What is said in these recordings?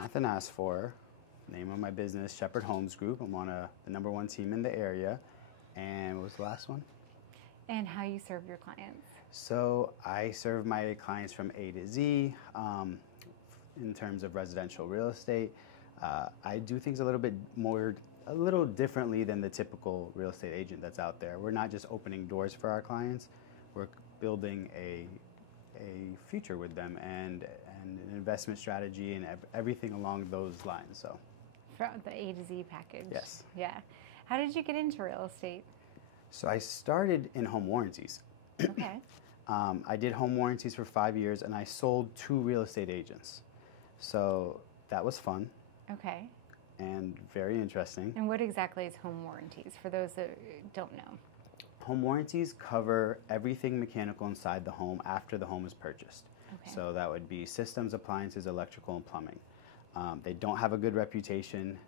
Jonathan Asfour, name of my business, Shepherd Homes Group. I'm on the #1 team in the area. And what was the last one? And how you serve your clients. So I serve my clients from A to Z in terms of residential real estate. I do things a little differently than the typical real estate agent that's out there. We're not just opening doors for our clients. We're building a future with them and an investment strategy and everything along those lines. So, From the A to Z package. Yes. Yeah. How did you get into real estate? So I started in home warranties. Okay. I did home warranties for 5 years, and I sold 2 real estate agents. So that was fun Okay. and very interesting. And what exactly is home warranties for those that don't know? Home warranties cover everything mechanical inside the home after the home is purchased. Okay. So that would be systems, appliances, electrical, and plumbing. They don't have a good reputation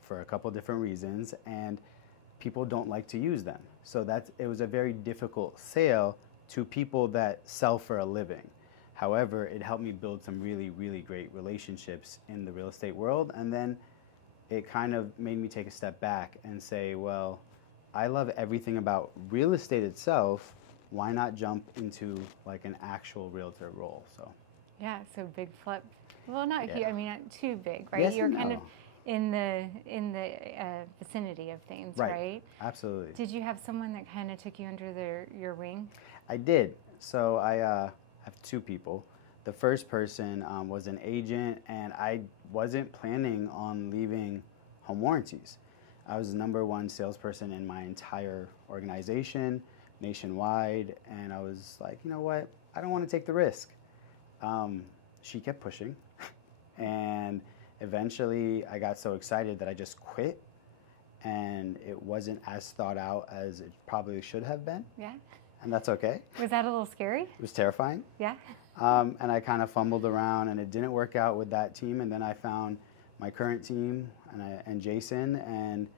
for a couple different reasons, and people don't like to use them. So it was a very difficult sale to people that sell for a living. However, it helped me build some really, really great relationships in the real estate world, and then it kind of made me take a step back and say, well, I love everything about real estate itself. Why not jump into like an actual realtor role? So Yeah, so big flip. Well, not huge. Yeah. I mean, not too big, right? Yes You're and kind no. of in the vicinity of things, right? Absolutely. Did you have someone that kind of took you under your wing? I did. So I have 2 people. The first person was an agent, and I wasn't planning on leaving home warranties. I was the #1 salesperson in my entire organization, nationwide, and I was like, you know what? I don't want to take the risk. She kept pushing, and eventually I got so excited that I just quit, and it wasn't as thought out as it probably should have been. Yeah. And that's okay. Was that a little scary? It was terrifying. Yeah. And I kind of fumbled around, and it didn't work out with that team. And then I found my current team and Jason, and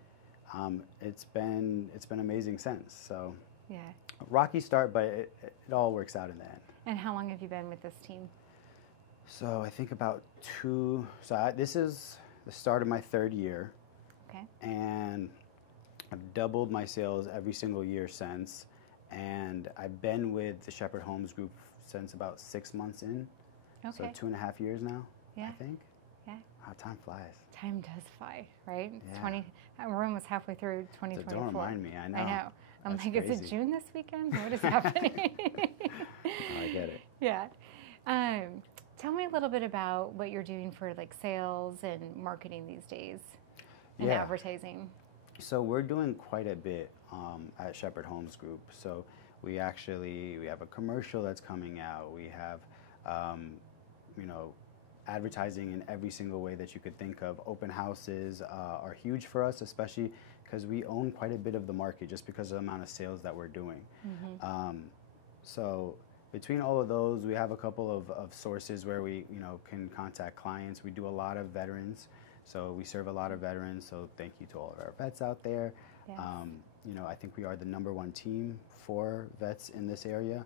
it's been amazing since. So Yeah. rocky start, but it all works out in the end. And how long have you been with this team? So I think about 2. So this is the start of my 3rd year, Okay. and I've doubled my sales every single year since. And I've been with the Shepherd Homes Group since about 6 months in. Okay. So 2.5 years now, I Yeah. think. Yeah. How time flies. Time does fly, right? It's Yeah. We're almost halfway through 2024. So don't remind me, I know. I know. I'm That's like, is crazy. it June this weekend? What is happening? I get it. Yeah. Tell me a little bit about what you're doing for like sales and marketing these days and Yeah. advertising. So we're doing quite a bit at Shepherd Homes Group. So we have a commercial that's coming out. We have, advertising in every single way that you could think of. Open houses are huge for us, especially because we own quite a bit of the market just because of the amount of sales that we're doing. So between all of those, we have a couple of sources where we can contact clients. We do a lot of veterans. So we serve a lot of veterans, so thank you to all of our vets out there. Yes. I think we are the #1 team for vets in this area,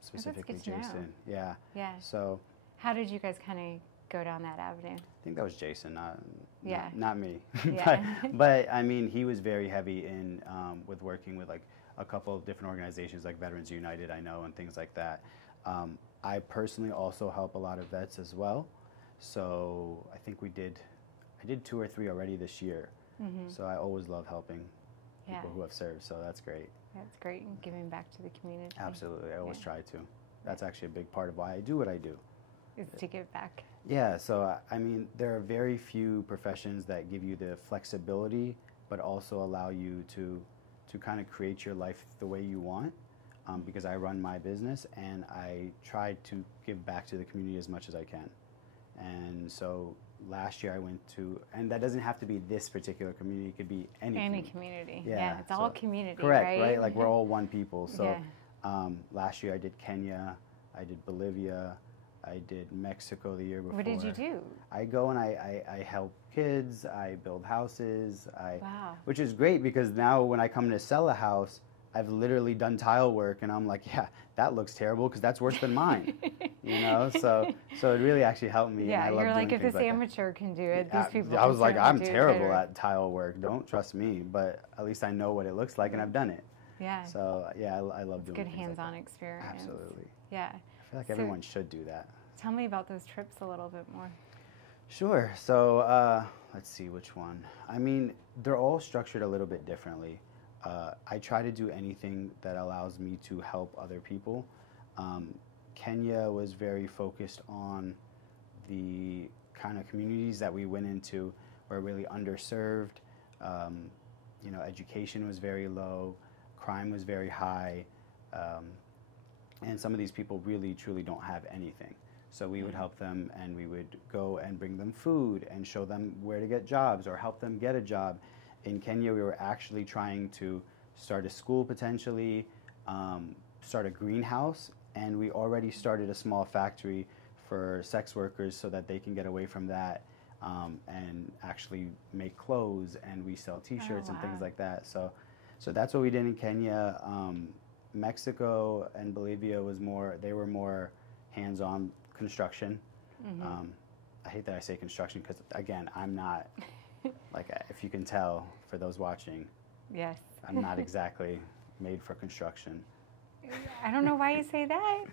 specifically good to know. Jason. Yeah. Yeah. So How did you guys kind of go down that avenue? I think that was Jason, Yeah. not me. Yeah. but I mean, he was very heavy in with working with like a couple of different organizations like Veterans United, I know, and things like that. I personally also help a lot of vets as well. So I think I did 2 or 3 already this year. So I always love helping people who have served, so that's great. That's great, and giving back to the community. Absolutely, I always try to. That's actually a big part of why I do what I do. Is to give back. Yeah, so I mean, there are very few professions that give you the flexibility, but also allow you to kind of create your life the way you want. Because I run my business, and I try to give back to the community as much as I can. And so last year I went to, and that doesn't have to be this particular community, it could be any community. Yeah, Yeah, it's all community, correct, right? Like we're all one people. So Yeah. last year I did Kenya, I did Bolivia, I did Mexico the year before. What did you do? I go and I help kids, I build houses, Wow. which is great because now when I come to sell a house, I've literally done tile work, and I'm like, yeah, that looks terrible because that's worse than mine. You know, so it really actually helped me. Yeah, and I you're love like, doing if this things like amateur can do it, these people. I was like, I'm do it terrible better. at tile work. Don't trust me, but at least I know what it looks like, and I've done it. Yeah. So yeah, I love doing Good things hands-on like that. experience. Absolutely. Yeah. I feel like So everyone should do that. tell me about those trips a little bit more. Sure. So let's see which one. I mean, they're all structured a little bit differently. I try to do anything that allows me to help other people. Kenya was very focused on the kind of communities that we went into were really underserved. You know, education was very low, crime was very high, and some of these people really, truly don't have anything. So we would help them, and we would go and bring them food and show them where to get jobs or help them get a job. In Kenya, we were actually trying to start a school potentially, start a greenhouse, and we already started a small factory for sex workers so that they can get away from that and actually make clothes, and we sell T-shirts and things like that. So that's what we did in Kenya. Mexico and Bolivia they were more hands-on construction. Mm-hmm. I hate that I say construction because, again, I'm not, like, if you can tell for those watching, Yes. I'm not exactly made for construction. I don't know why you say that.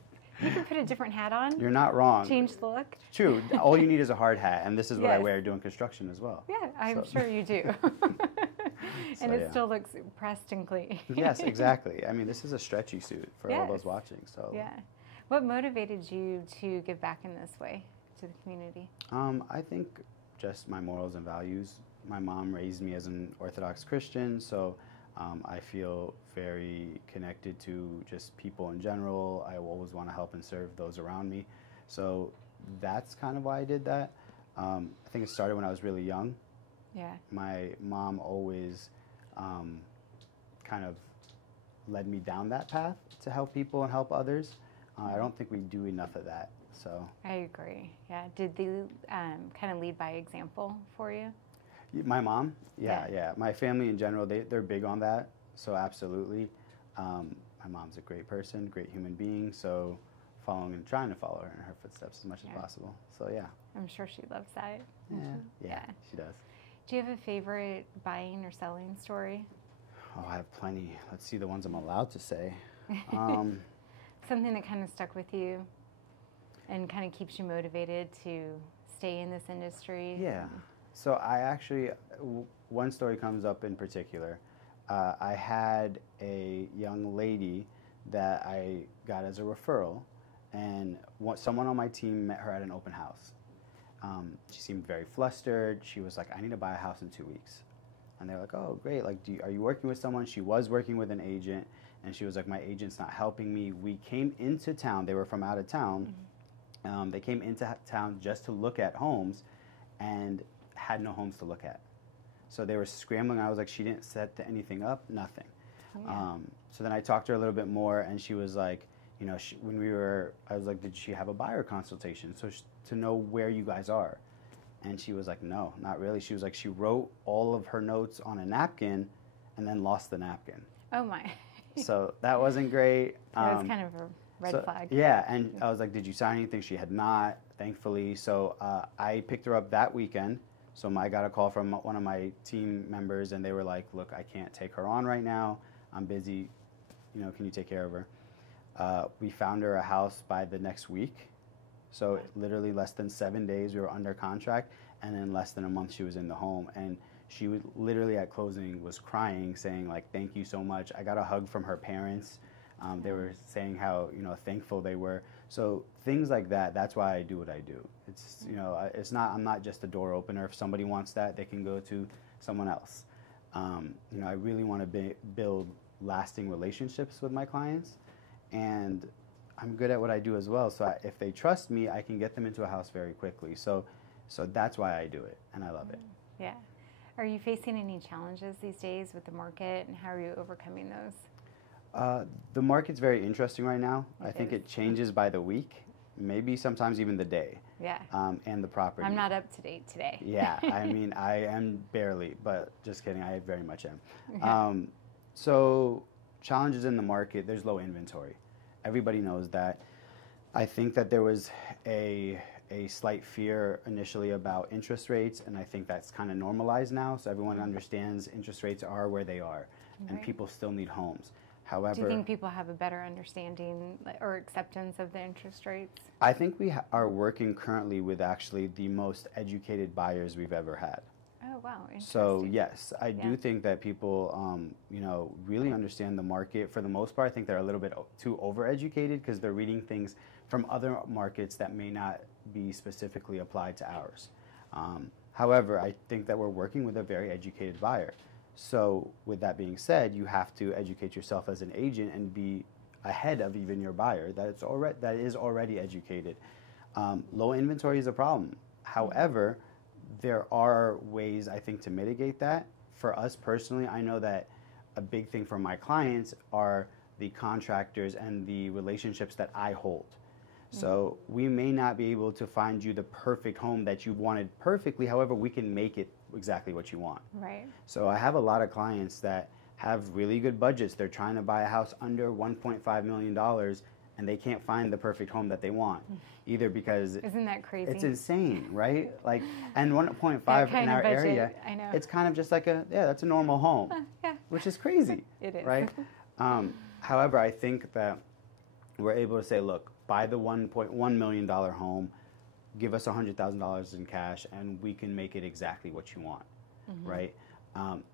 You can put a different hat on. You're not wrong. Change the look. True. All you need is a hard hat, and this is what I Yes. wear doing construction as well. Yeah, I'm So- sure you do. And So, it yeah. still looks pressed and clean. Yes, exactly. I mean, this is a stretchy suit for all Yes. those watching. So Yeah. What motivated you to give back in this way to the community? I think just my morals and values. My mom raised me as an Orthodox Christian, so I feel very connected to just people in general. I always want to help and serve those around me. So that's kind of why I did that. I think it started when I was really young. Yeah. My mom always kind of led me down that path to help people and help others. I don't think we do enough of that. So I agree. Yeah. Did they kind of lead by example for you? my mom, Yeah. yeah. My family in general, they're big on that. So absolutely. My mom's a great person, great human being. So trying to follow her in her footsteps as much as possible. So yeah. I'm sure she loves that. Yeah, she does. Do you have a favorite buying or selling story? Oh, I have plenty. Let's see the ones I'm allowed to say. Something that kind of stuck with you and kind of keeps you motivated to stay in this industry? Yeah. So I actually, one story comes up in particular. I had a young lady that I got as a referral, and someone on my team met her at an open house. She seemed very flustered. She was like, I need to buy a house in 2 weeks. And they're like, oh, great. Like, are you working with someone? She was working with an agent, and she was like, my agent's not helping me. We came into town. They were from out of town. They came into town just to look at homes and had no homes to look at. So they were scrambling. I was like, she didn't set anything up, nothing. Yeah. So then I talked to her a little bit more, and she was like, you know, I was like, did she have a buyer consultation? So to know where you guys are. And she was like, no, not really. She was like, she wrote all of her notes on a napkin and then lost the napkin. Oh my. So that wasn't great. That was kind of a red flag. Yeah, and I was like, did you sign anything? She had not, thankfully. So I picked her up that weekend. So I got a call from one of my team members, and they were like, look, I can't take her on right now. I'm busy. You know, can you take care of her? We found her a house by the next week. So literally less than 7 days, we were under contract, and in less than a month, she was in the home. And she was literally at closing was crying, saying like, thank you so much. I got a hug from her parents. They were saying how, you know, thankful they were. So things like that, that's why I do what I do. It's, you know, I'm not just a door opener. If somebody wants that, they can go to someone else. You know, I really want to build lasting relationships with my clients, and I'm good at what I do as well. So if they trust me, I can get them into a house very quickly. So that's why I do it, and I love it. Yeah. Are you facing any challenges these days with the market, and how are you overcoming those? The market's very interesting right now. It I think is. it changes by the week, maybe sometimes even the day. Yeah. And the property. I'm not up to date today. Yeah, I mean, I am barely, but just kidding, I very much am. Yeah. So challenges in the market, there's low inventory. Everybody knows that. I think that there was a slight fear initially about interest rates, and I think that's kind of normalized now. So everyone understands interest rates are where they are, and people still need homes. However, do you think people have a better understanding or acceptance of the interest rates? I think we are working currently with actually the most educated buyers we've ever had. Oh, wow. Interesting. So yes, I do think that people, you know, really understand the market. For the most part, I think they're a little bit too overeducated because they're reading things from other markets that may not be specifically applied to ours. However, I think that we're working with a very educated buyer. So with that being said, you have to educate yourself as an agent and be ahead of even your buyer that is already educated. Low inventory is a problem. However, there are ways, I think, to mitigate that. For us personally, I know that a big thing for my clients are the contractors and the relationships that I hold. So we may not be able to find you the perfect home that you wanted perfectly. However, we can make it exactly what you want. Right. So I have a lot of clients that have really good budgets. They're trying to buy a house under $1.5 million, and they can't find the perfect home that they want. Either because isn't that crazy? It's insane, right? Like, and 1.5 in our area, I know. it's kind of just like that's a normal home, which is crazy. It is. Right? However, I think that we're able to say, look, buy the $1.1 million home, give us $100,000 in cash, and we can make it exactly what you want, right?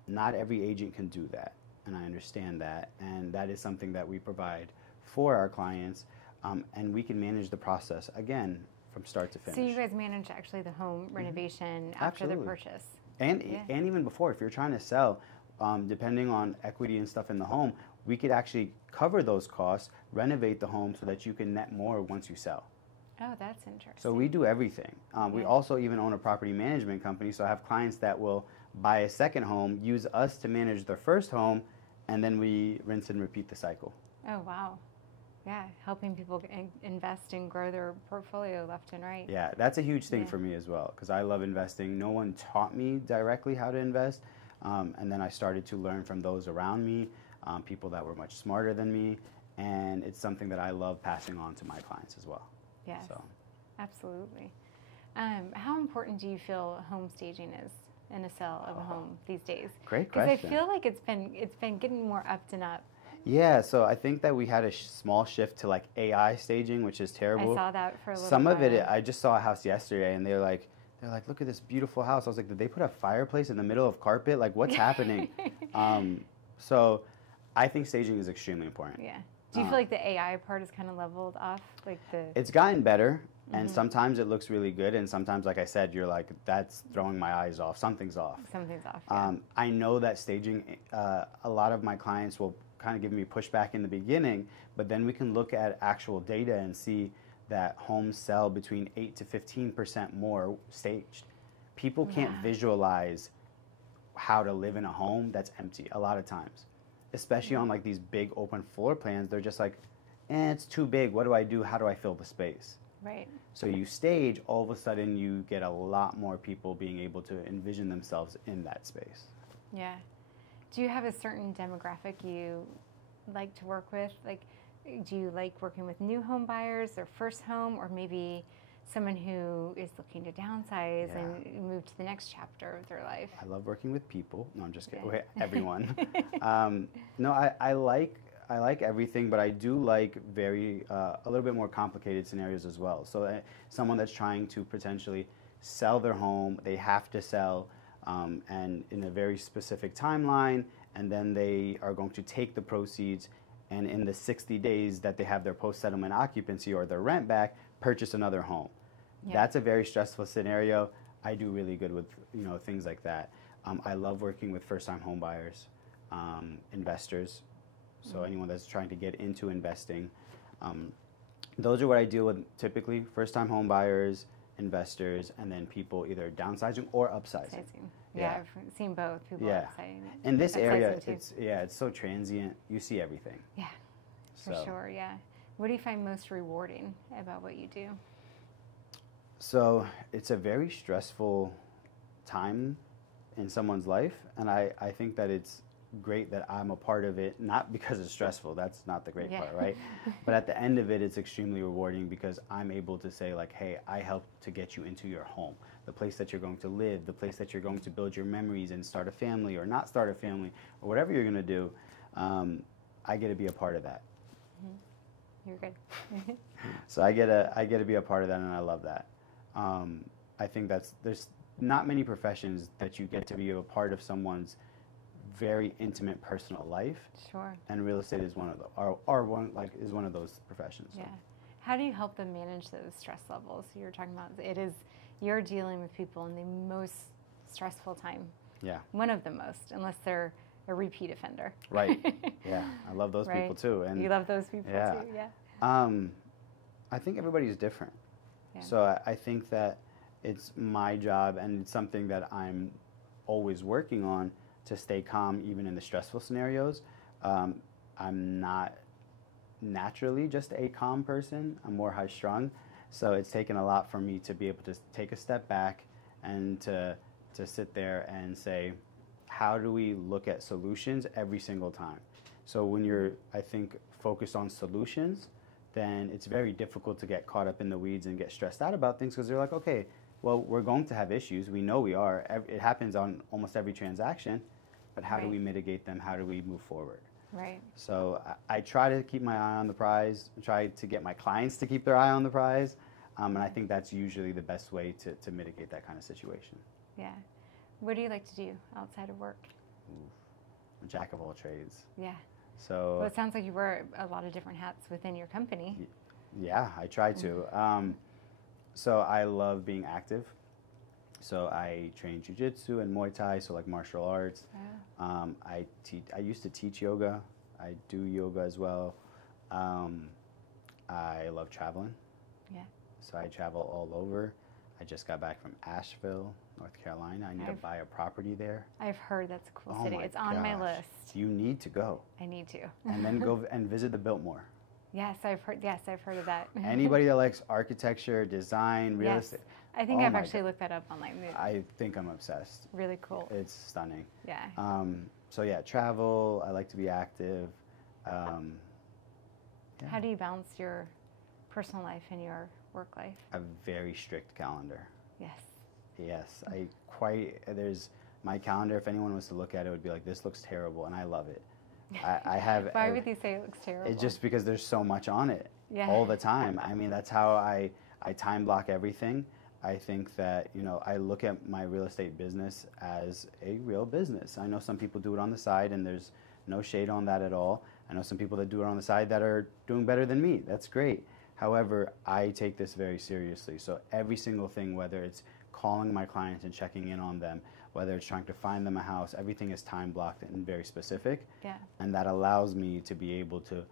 Not every agent can do that, and I understand that, and that is something that we provide for our clients, and we can manage the process, again, from start to finish. So you guys manage actually the home renovation after the purchase? And even before, if you're trying to sell, depending on equity and stuff in the home, we could actually cover those costs, renovate the home so that you can net more once you sell. Oh, that's interesting. So we do everything. We also even own a property management company, so I have clients that will buy a second home, use us to manage their first home, and then we rinse and repeat the cycle. Oh, wow. Yeah, helping people invest and grow their portfolio left and right. Yeah, that's a huge thing for me as well, because I love investing. No one taught me directly how to invest, and then I started to learn from those around me, people that were much smarter than me, and it's something that I love passing on to my clients as well. Yes, so. Absolutely. How important do you feel home staging is in a sale of a home these days? Great question. Because I feel like it's been getting more up and up. Yeah, so I think that we had a small shift to like AI staging, which is terrible. I saw that for a little Some while. of it, I just saw a house yesterday, and they're like, look at this beautiful house. I was like, did they put a fireplace in the middle of carpet? Like, what's happening? So I think staging is extremely important. Yeah. Do you feel like the AI part is kind of leveled off? It's gotten better, and sometimes it looks really good, and sometimes, like I said, you're like, that's throwing my eyes off. Something's off. Something's off, yeah. I know that staging, a lot of my clients will kind of give me pushback in the beginning, but then we can look at actual data and see that homes sell between 8 to 15% more staged. People can't visualize how to live in a home that's empty a lot of times, especially on like these big open floor plans. They're just like, it's too big. What do I do? How do I fill the space? Right. So you stage, all of a sudden you get a lot more people being able to envision themselves in that space. Yeah. Do you have a certain demographic you like to work with? Like, do you like working with new home buyers, their first home, or maybe someone who is looking to downsize and move to the next chapter of their life? I love working with people. No, I'm just kidding. Okay, everyone. No, I like everything, but I do like a little bit more complicated scenarios as well. So someone that's trying to potentially sell their home, they have to sell, and in a very specific timeline, and then they are going to take the proceeds, and in the 60 days that they have their post-settlement occupancy or their rent back, purchase another home. Yeah. That's a very stressful scenario. I do really good with things like that. I love working with first-time home buyers, investors, so anyone that's trying to get into investing. Those are what I deal with typically: first-time home buyers, investors, and then people either downsizing or upsizing. Yeah, I've seen both. People upsizing. In this area, it's so transient. You see everything. Yeah, for sure. Yeah. What do you find most rewarding about what you do? So it's a very stressful time in someone's life, and I think that it's great that I'm a part of it, not because it's stressful, that's not the great Yeah. part, right? But at the end of it, it's extremely rewarding because I'm able to say like, hey, I helped to get you into your home, the place that you're going to live, the place that you're going to build your memories and start a family or not start a family or whatever you're going to do. I get to be a part of that. You're good. So I get to be a part of that, and I love that. I think there's not many professions that you get to be a part of someone's very intimate personal life. Sure. And real estate is one of is one of those professions. So. Yeah. How do you help them manage those stress levels you're talking about? You're dealing with people in the most stressful time. Yeah. One of the most, unless they're a repeat offender. Right. Yeah. I love those Right. people too. And you love those people yeah. too. Yeah. I think everybody's different. Yeah. So I think that it's my job, and it's something that I'm always working on, to stay calm even in the stressful scenarios. I'm not naturally just a calm person. I'm more high strung. So it's taken a lot for me to be able to take a step back and to sit there and say, how do we look at solutions every single time? So when you're, I think, focused on solutions, then it's very difficult to get caught up in the weeds and get stressed out about things, because they're like, okay, well, we're going to have issues. We know we are. It happens on almost every transaction. But how do we mitigate them? How do we move forward? Right. So I try to keep my eye on the prize, try to get my clients to keep their eye on the prize. And I think that's usually the best way to mitigate that kind of situation. Yeah. What do you like to do outside of work? Ooh, a jack of all trades. Yeah. So. Well, it sounds like you wear a lot of different hats within your company. Yeah, I try to. So I love being active. So I train jiu-jitsu and Muay Thai, so like martial arts. Wow. I used to teach yoga. I do yoga as well. I love traveling. Yeah. So I travel all over. I just got back from Asheville, North Carolina. I need to buy a property there. I've heard that's a cool Oh city. my It's on my gosh. list. You need to go. I need to. And then go and visit the Biltmore. Yes, I've heard of that. Anybody that likes architecture, design, real Yes. estate. I think Oh I've my actually God. looked that up online. I think I'm obsessed. Really cool. It's stunning. Yeah. So yeah, travel. I like to be active. How do you balance your personal life and your work life? A very strict calendar. Yes. Yes, there's my calendar. If anyone was to look at it, would be like, this looks terrible, and I love it. I have. Why would you say it looks terrible? It's just because there's so much on it Yeah. all the time. I mean, that's how I time block everything. I think that, I look at my real estate business as a real business. I know some people do it on the side, and there's no shade on that at all. I know some people that do it on the side that are doing better than me. That's great. However, I take this very seriously. So every single thing, whether it's calling my clients and checking in on them, whether it's trying to find them a house, everything is time blocked and very specific. Yeah. And that allows me to be able to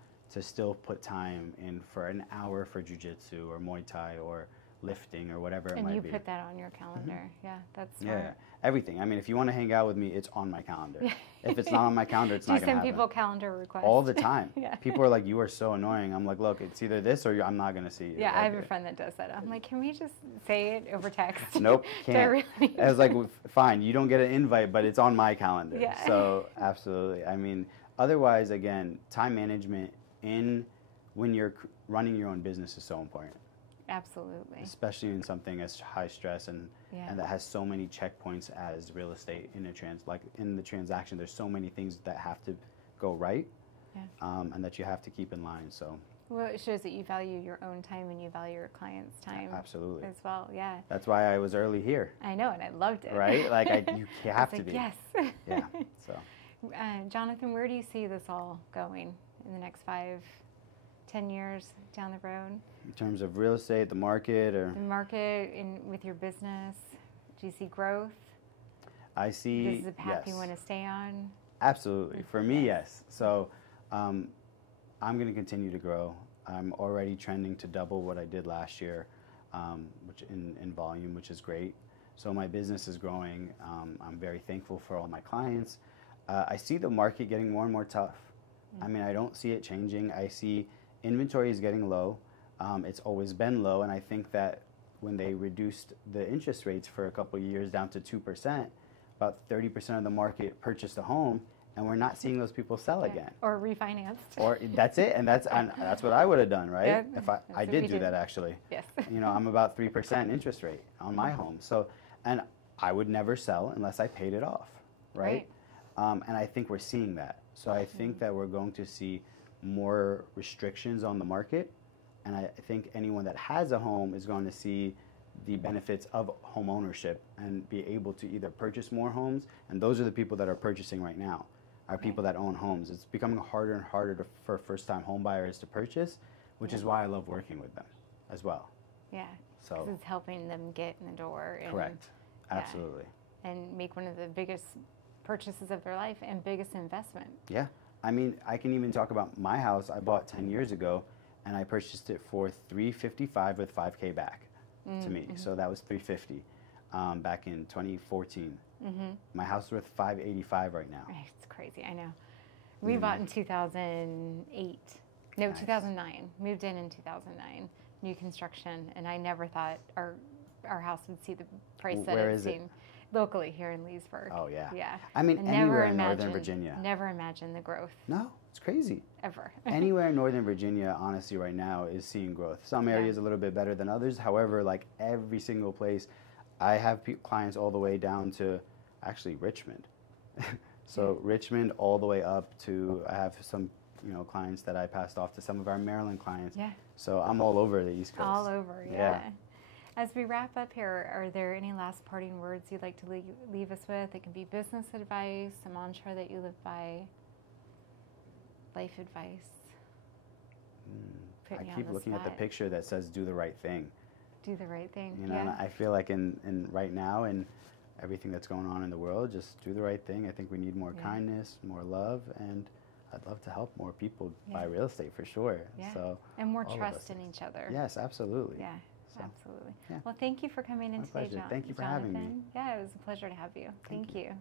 still put time in for an hour for jiu-jitsu or Muay Thai or lifting or whatever it might be. And you put that on your calendar. Yeah, that's smart. Yeah, everything. I mean, if you want to hang out with me, it's on my calendar. If it's not on my calendar, it's Do not you going to send happen. people calendar requests? All the time. Yeah. People are like, you are so annoying. I'm like, look, it's either this or I'm not going to see you. Yeah, I Like, have a friend that does that. I'm like, can we just say it over text? Nope, Do I can't. really? I was like, well, fine, you don't get an invite, but it's on my calendar. Yeah. So absolutely. I mean, otherwise, again, time management when you're running your own business is so important. Absolutely. Especially in something as high stress and that has so many checkpoints as real estate in in the transaction. There's so many things that have to go right, and that you have to keep in line. So. Well, it shows that you value your own time and you value your clients' time. Absolutely. As well. Yeah. That's why I was early here. I know, and I loved it. Right? Like you have to like, be. Yes. Yeah. So. Jonathan, where do you see this all going in the next 5, 10 years down the road? In terms of real estate, the market, or The market, with your business, do you see growth? I see. This is a path yes. you want to stay on? Absolutely. For me, yes. So I'm going to continue to grow. I'm already trending to double what I did last year, which in volume, which is great. So my business is growing. I'm very thankful for all my clients. I see the market getting more and more tough. I mean, I don't see it changing. I see inventory is getting low. It's always been low, and I think that when they reduced the interest rates for a couple of years down to 2%, about 30% of the market purchased a home, and we're not seeing those people sell again. Or refinanced. Or that's it, and that's what I would have done, right? Yeah, If I did do that actually. Yes. You know, I'm about 3% interest rate on my home, so, and I would never sell unless I paid it off, right? And I think we're seeing that. So I think that we're going to see more restrictions on the market, and I think anyone that has a home is going to see the benefits of home ownership and be able to either purchase more homes, and those are the people that are purchasing right now, are people that own homes. It's becoming harder and harder for first-time home buyers to purchase, which is why I love working with them as well. Yeah, so it's helping them get in the door. And, correct, absolutely. And make one of the biggest purchases of their life and biggest investment. Yeah, I mean, I can even talk about my house I bought 10 years ago, and I purchased it for $355 with $5K back to me. So that was $350 back in 2014. My house is worth $585 right now. It's crazy, I know. We bought in 2008. No, nice. 2009. Moved in 2009. New construction, and I never thought our house would see the price that it's seen locally here in Leesburg. Oh yeah. Yeah. I mean, anywhere in Northern Virginia. Never imagined the growth. No, it's crazy. Ever. Anywhere in Northern Virginia, honestly, right now is seeing growth. Some areas a little bit better than others. However, like every single place, I have clients all the way down to actually Richmond. So Richmond all the way up to, I have some, you know, clients that I passed off to some of our Maryland clients. Yeah. So I'm all over the East Coast. All over, yeah. As we wrap up here, are there any last parting words you'd like to leave us with? It can be business advice, a mantra that you live by, life advice. I keep looking at the picture that says do the right thing. Do the right thing, you know, and I feel like in right now and everything that's going on in the world, just do the right thing. I think we need more kindness, more love, and I'd love to help more people buy real estate for sure. Yeah. So, and more trust in each other. Yes, absolutely. Yeah. So, absolutely. Well, thank you for coming in today, Thank you for having me. Yeah, it was a pleasure to have you. Thank you.